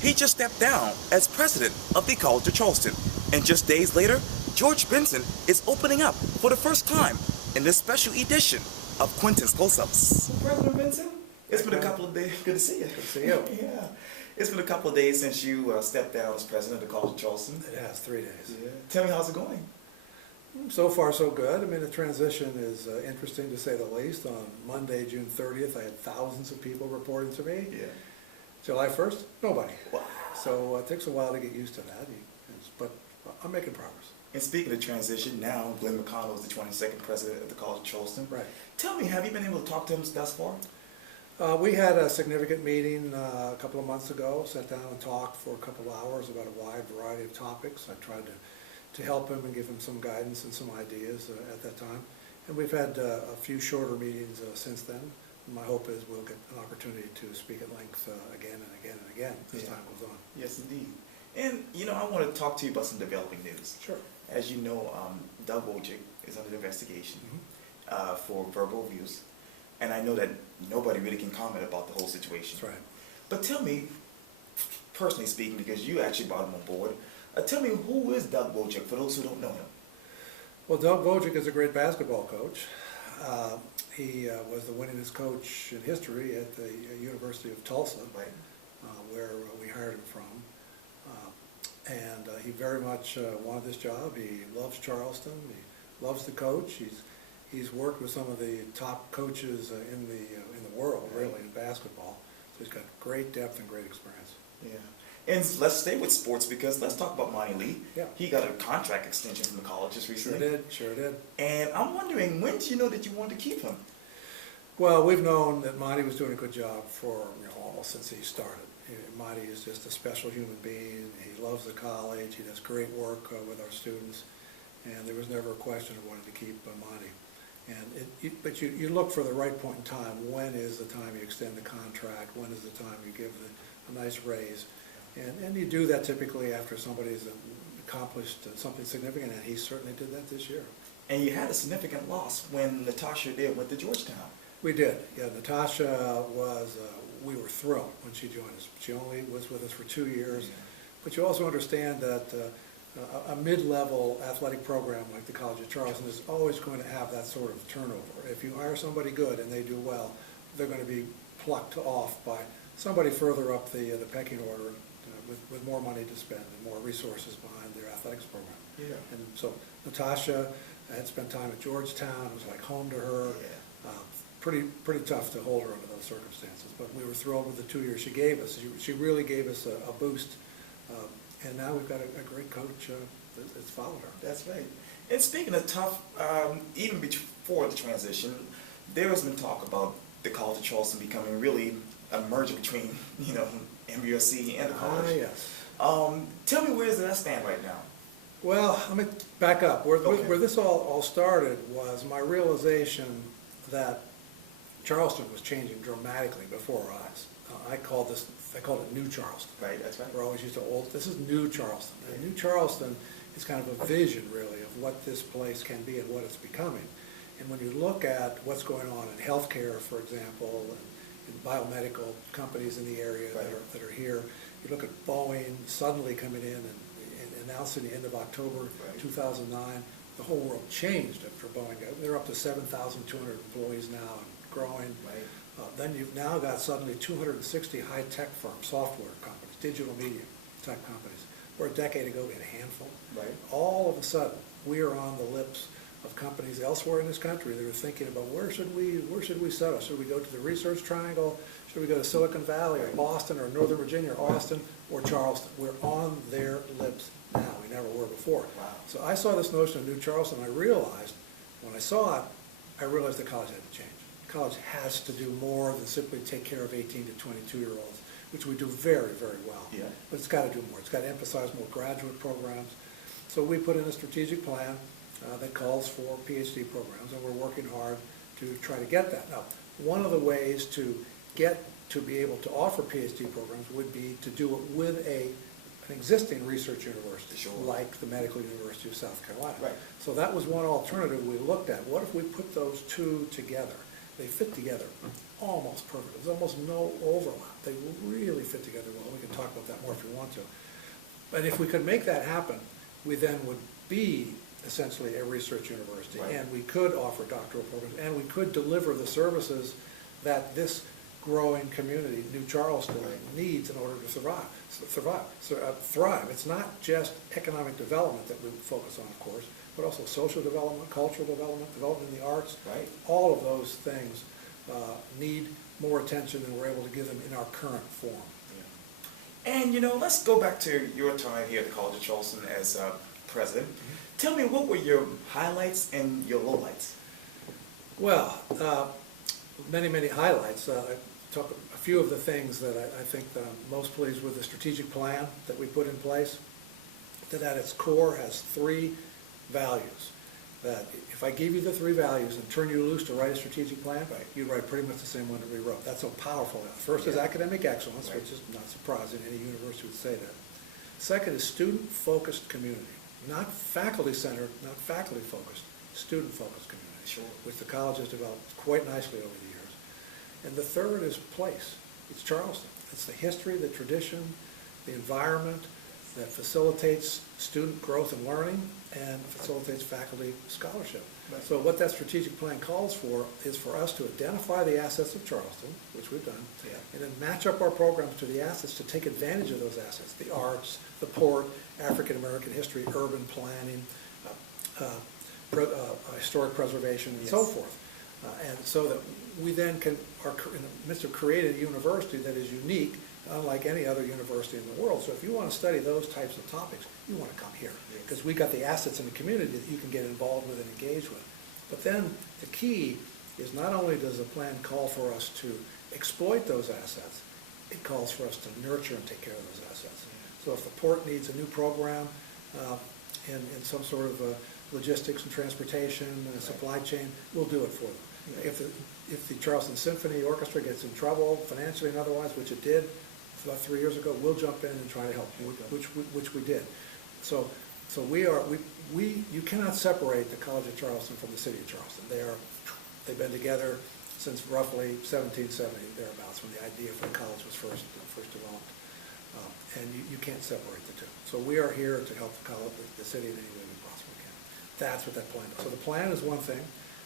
He just stepped down as president of the College of Charleston. And just days later, George Benson is opening up for the first time in this special edition of Quintin's Close-Ups. President Benson, it's been a couple of days. Good to see you. Good to see you. Yeah. It's been a couple of days since you stepped down as president of the College of Charleston. It has, 3 days. Yeah. Tell me, how's it going? So far, so good. I mean, the transition is interesting to say the least. On Monday, June 30th, I had thousands of people reporting to me. Yeah. July 1st, nobody. Wow. So it takes a while to get used to that, but I'm making progress. And speaking of transition, now Glenn McConnell is the 22nd president of the College of Charleston. Right. Tell me, have you been able to talk to him thus far? We had a significant meeting a couple of months ago, sat down and talked for a couple of hours about a wide variety of topics. I tried to help him and give him some guidance and some ideas at that time. And we've had a few shorter meetings since then. My hope is we'll get an opportunity to speak at length again and again and again as time goes on. Yes, indeed. And, you know, I want to talk to you about some developing news. Sure. As you know, Doug Wojcik is under investigation for verbal abuse. And I know that nobody really can comment about the whole situation. That's right. But tell me, personally speaking, because you actually brought him on board, tell me, who is Doug Wojcik, for those who don't know him? Well, Doug Wojcik is a great basketball coach. He was the winningest coach in history at the University of Tulsa, Right. Where we hired him from. And he very much wanted this job. He loves Charleston. He loves the coach. He's worked with some of the top coaches in the world, really, in basketball. So he's got great depth and great experience. Yeah. And let's stay with sports, because let's talk about Monty Lee. Yeah. He got a contract extension from the college just recently. Sure did. And I'm wondering, when did you know that you wanted to keep him? Well, we've known that Monty was doing a good job for almost since he started. Monty is just a special human being. He loves the college. He does great work with our students, and there was never a question of wanting to keep Monty. And but you look for the right point in time. When is the time you extend the contract? When is the time you give a nice raise? And you do that typically after somebody's accomplished something significant, and he certainly did that this year. And you had a significant loss when Natasha did went to Georgetown. We did. Yeah, Natasha was, we were thrilled when she joined us. She only was with us for 2 years. Yeah. But you also understand that a mid-level athletic program like the College of Charleston is always going to have that sort of turnover. If you hire somebody good and they do well, they're going to be plucked off by somebody further up the pecking order with more money to spend and more resources behind their athletics program. Yeah. And so Natasha had spent time at Georgetown. It was like home to her. Yeah. Pretty tough to hold her under those circumstances, but we were thrilled with the 2 years she gave us. She really gave us a boost, and now we've got a great coach that's followed her. That's right. And speaking of tough, even before the transition, there has been talk about the College of Charleston becoming really a merger between, MUSC and the college. Yes. Tell me, where does that stand right now? Well, let me back up. Where this all started was my realization that Charleston was changing dramatically before our eyes. I called it New Charleston. Right, that's right. We're always used to this is New Charleston. And New Charleston is kind of a vision, really, of what this place can be and what it's becoming. And when you look at what's going on in healthcare, for example, and biomedical companies in the area that are here, you look at Boeing suddenly coming in and announcing the end of October 2009, the whole world changed after Boeing. They're up to 7,200 employees now and growing. Right. Then you've now got suddenly 260 high-tech firms, software companies, digital media type companies, where a decade ago we had a handful. Right. All of a sudden, we are on the lips of companies elsewhere in this country that are thinking about where should we settle? Should we go to the Research Triangle? Should we go to Silicon Valley or Boston or Northern Virginia or Austin or Charleston? We're on their lips now. We never were before. Wow. So I saw this notion of New Charleston. I realized, when I saw it, I realized the college had to change. College has to do more than simply take care of 18 to 22-year-olds, which we do very, very well. Yeah. But it's got to do more. It's got to emphasize more graduate programs. So we put in a strategic plan that calls for PhD programs, and we're working hard to try to get that. Now, one of the ways to get to be able to offer PhD programs would be to do it with an existing research university, Sure. like the Medical University of South Carolina. Right. So that was one alternative we looked at. What if we put those two together? they fit together almost perfect. There's almost no overlap. They really fit together well. We can talk about that more if you want to. But if we could make that happen, we then would be essentially a research university, Right. and we could offer doctoral programs, and we could deliver the services that this growing community, New Charleston, needs in order to thrive. It's not just economic development that we focus on, of course, but also social development, cultural development, development in the arts. Right. All of those things need more attention than we're able to give them in our current form. And, let's go back to your time here at the College of Charleston as president. Mm-hmm. Tell me, what were your highlights and your lowlights? Well, many, many highlights. I talk a few of the things that I think that I'm most pleased with. The strategic plan that we put in place, that at its core has 3 values. That if I give you the 3 values and turn you loose to write a strategic plan, you'd write pretty much the same one that we wrote. That's so powerful. First is academic excellence, which is not surprising. Any university would say that. Second is student-focused community. Not faculty-centered, not faculty-focused, student-focused community, which the college has developed quite nicely over the years. And the third is place. It's Charleston. It's the history, the tradition, the environment that facilitates student growth and learning and facilitates faculty scholarship. Right. So what that strategic plan calls for is for us to identify the assets of Charleston, which we've done, and then match up our programs to the assets to take advantage of those assets, the arts, the port, African American history, urban planning, historic preservation, and so forth. And so that we then are in the midst of creating a university that is unique, unlike any other university in the world. So if you want to study those types of topics, you want to come here, because we got the assets in the community that you can get involved with and engage with. But then the key is not only does the plan call for us to exploit those assets, it calls for us to nurture and take care of those assets. So if the port needs a new program in some sort of logistics and transportation and supply chain, we'll do it for them. If the Charleston Symphony Orchestra gets in trouble financially and otherwise, which it did about 3 years ago, we'll jump in and try to help, which we did. So you cannot separate the College of Charleston from the city of Charleston. They've been together since roughly 1770, thereabouts, when the idea for the college was first developed. And you can't separate the two. So we are here to help the college, the city, in any way we possibly can. That's what that plan is. So the plan is one thing.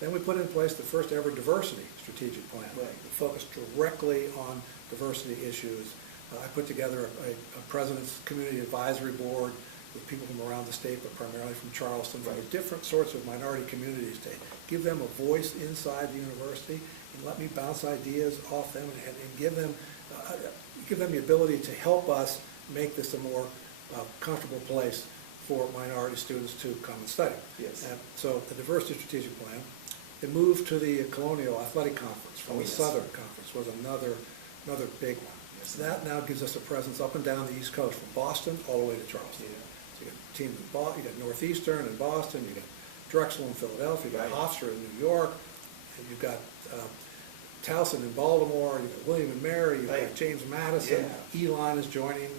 Then we put in place the first ever diversity strategic plan. Right. We focused directly on diversity issues. I put together a president's community advisory board with people from around the state, but primarily from Charleston, from different sorts of minority communities, to give them a voice inside the university and let me bounce ideas off them and give them the ability to help us make this a more comfortable place for minority students to come and study. Yes. And so the diversity strategic plan. It moved to the Colonial Athletic Conference from the Southern Conference, was another big one. Yes. That now gives us a presence up and down the East Coast, from Boston all the way to Charleston. Yeah. So you got teams in Boston, you got Northeastern in Boston, you got Drexel in Philadelphia, you got Hofstra in New York, and you've got Towson in Baltimore, you've got William and Mary, you've got James Madison. Yeah. Elon is joining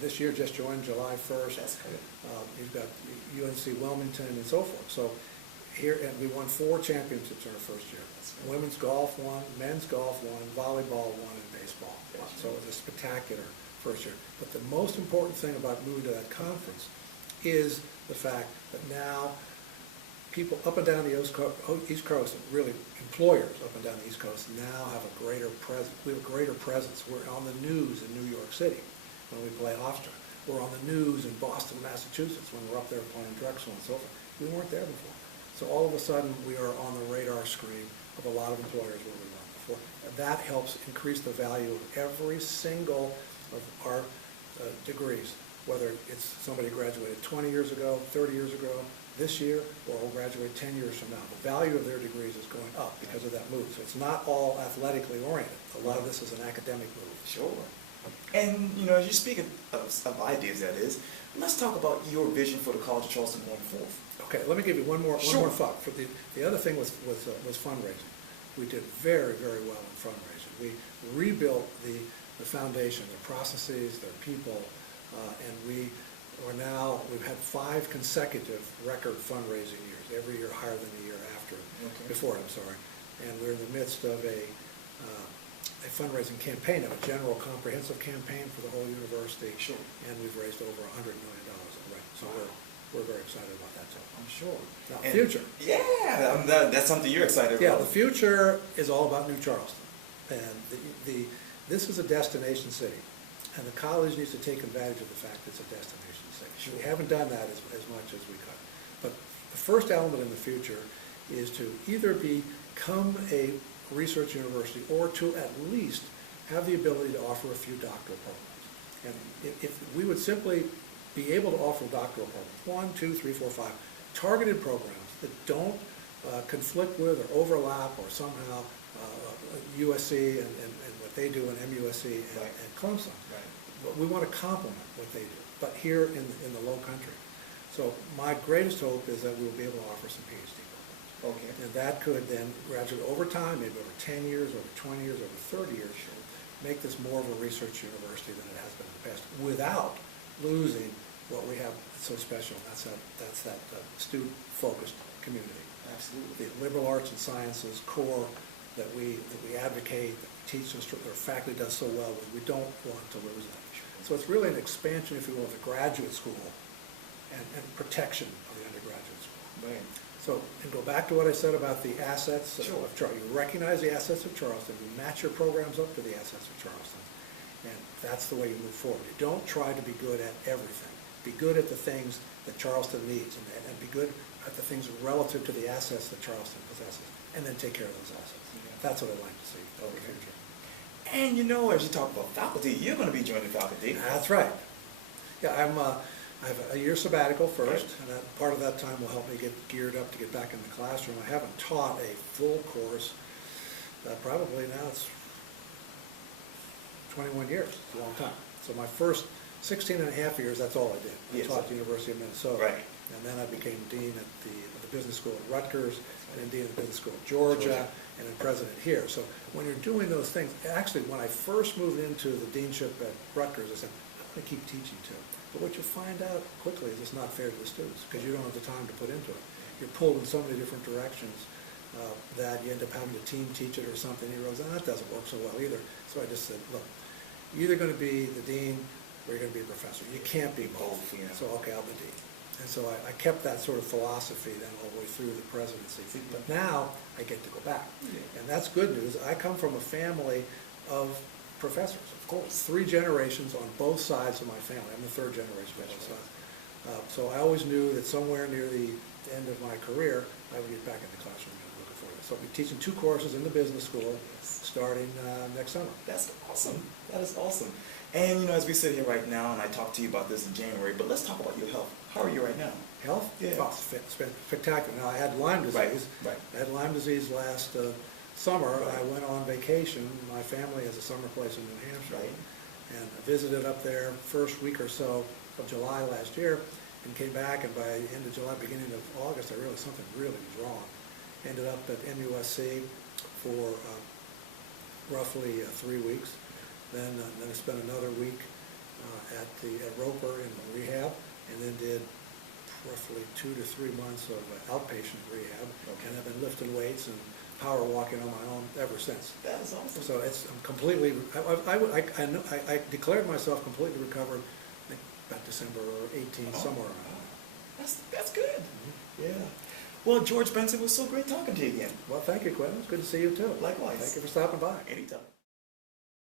this year, just joined July 1st. That's good. You've got UNC Wilmington and so forth. So here, and we won 4 championships in our first year. Women's golf won, men's golf won, volleyball won, and baseball. So it was a spectacular first year. But the most important thing about moving to that conference is the fact that now people up and down the East Coast, and really employers up and down the East Coast, now have a greater presence. We have a greater presence. We're on the news in New York City when we play Hofstra. We're on the news in Boston, Massachusetts when we're up there playing Drexel and so forth. We weren't there before. So all of a sudden, we are on the radar screen of a lot of employers where we weren't before. And that helps increase the value of every single of our degrees, whether it's somebody graduated 20 years ago, 30 years ago, this year, or will graduate 10 years from now. The value of their degrees is going up because of that move. So it's not all athletically oriented. A lot of this is an academic move. Sure. And, as you speak of ideas, that is, let's talk about your vision for the College of Charleston going forward. Okay, let me give you one more thought. For the other thing was fundraising. We did very, very well in fundraising. We rebuilt the foundation, their processes, their people, and we've had 5 consecutive record fundraising years, every year higher than the year after, before it, I'm sorry. and we're in the midst of a fundraising campaign, a general comprehensive campaign for the whole university. Sure. And we've raised over $100 million already. So we're very excited about that too. I'm sure. Now, And future. Yeah, that's something you're excited about. Yeah, the future is all about New Charleston. And this is a destination city. And the college needs to take advantage of the fact it's a destination city. Sure. We haven't done that as much as we could. But the first element in the future is to either become a research university or to at least have the ability to offer a few doctoral programs. And if we would simply be able to offer doctoral programs, 1, 2, 3, 4, 5, targeted programs that don't conflict with or overlap or somehow USC and what they do in MUSC and Clemson. Right. But we want to complement what they do, but here in the low country. So my greatest hope is that we will be able to offer some PhD programs. Okay. And that could then gradually over time, maybe over 10 years, over 20 years, over 30 years, make this more of a research university than it has been in the past, without losing what we have so special. That's that student-focused community. Absolutely. The liberal arts and sciences core that we advocate, that we teach, our faculty does so well with, we don't want to lose that. So it's really an expansion, if you will, of the graduate school and protection of the undergraduate school. Right. So, and go back to what I said about the assets Sure. of Charleston. You recognize the assets of Charleston, you match your programs up to the assets of Charleston, and that's the way you move forward. You don't try to be good at everything. Be good at the things that Charleston needs, and be good at the things relative to the assets that Charleston possesses, and then take care of those assets. Yeah. That's what I'd like to see over the Okay. future. And you know, as you talk about faculty, you're going to be joining faculty. That's right. Yeah, I have a year sabbatical first, and part of that time will help me get geared up to get back in the classroom. I haven't taught a full course, probably now it's 21 years, it's a long time. So my first 16 and a half years, that's all I did. I Yes. taught at the University of Minnesota. Right. And then I became dean at the business school at Rutgers, and then dean of the business school at Georgia, and then president here. So when you're doing those things, actually when I first moved into the deanship at Rutgers, I said, I want to keep teaching too. But what you find out quickly is it's not fair to the students, because you don't have the time to put into it. You're pulled in so many different directions that you end up having to team teach it or something. You realize, that doesn't work so well either. So I just said, look, you're either going to be the dean or you're going to be a professor. You can't be both. Yeah. So, okay, I'll be dean. And so I kept that sort of philosophy then all the way through the presidency. But now I get to go back. Yeah. And that's good news. I come from a family of professors, of course. 3 generations on both sides of my family. I'm the 3rd generation on both sides. So I always knew that somewhere near the end of my career, I would get back in the classroom and looking forward to it. So I'll be teaching 2 courses in the business school starting next summer. That's awesome. That is awesome. And, you know, as we sit here right now, and I talked to you about this in January, but let's talk about your health. How are you right now? Health? Yeah. Oh, it's been spectacular. Now, I had Lyme disease. Right. I had Lyme disease last summer. Right. I went on vacation. My family has a summer place in New Hampshire. Right. And I visited up there first week or so of July last year and came back, and by the end of July, beginning of August, I realized something really was wrong. Ended up at MUSC for roughly 3 weeks. Then I spent another week at Roper in rehab, and then did roughly 2 to 3 months of outpatient rehab, and I've been lifting weights and power walking on my own ever since. That is awesome. So I'm completely. I declared myself completely recovered. I think about December 18th, somewhere around. That's good. Yeah. Well, George Benson, it was so great talking to you again. Well, thank you, Quintin. It's good to see you too. Likewise. Thank you for stopping by. Anytime.